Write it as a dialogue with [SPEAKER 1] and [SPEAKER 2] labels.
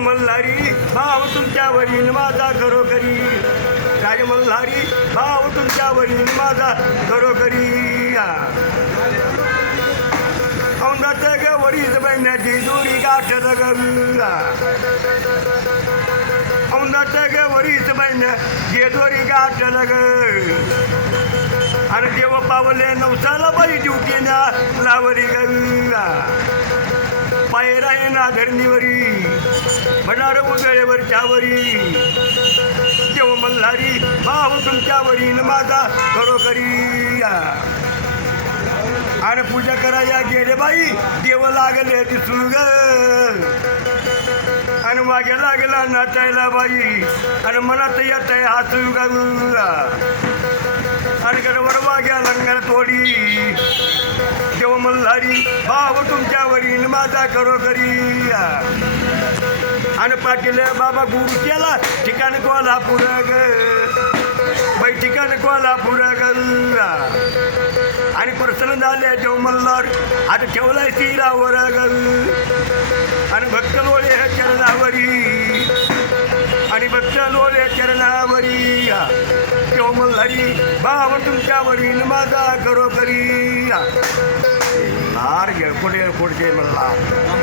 [SPEAKER 1] मल्हारी भाव तुमच्या वरील माझा घरोघरी. राज मल्हारी भाव तुमच्या वरील माझा घरोघरी. औंधाच ग वरीच बहिण्याची दोरी गाठत गंगा. औंधाच ग वरीच बहिण्या जे दोरी गाठत ग आणि देव पावले नवसाला बाई ड्युटीना लावरी गंगा. पायरा ना धरणीवरी भंडार उजळेवरच्या वरी देव मल्हारी भाव तुमच्यावरी न माझा खरोखरी. आणि पूजा करायला गेले बाई देव लागले दिसू ग. आणि मागे लागला नाचायला बाई आणि मनात येत आहे हसू ग आणि गडबड मागे लंगर तोडी मल्हारी भाव तुमच्यावरी न माझा खरोखरी आणि पाटील बाबा गुरु केला ठिकाण कोल्हापूर ग. बाई ठिकाण कोल्हापूर गल्ला आणि प्रसन्न झाले देव मल्हार. आता ठेवलाय शिरावर गल आणि भक्त लोळे चरणावरी. आणि भक्त लोळे चरणावरी. देव मल्हारी भाव तुमच्यावरी न माझा खरोखरी
[SPEAKER 2] நீங்கள் கூட்டையில் கூட்டு செய்யலாம்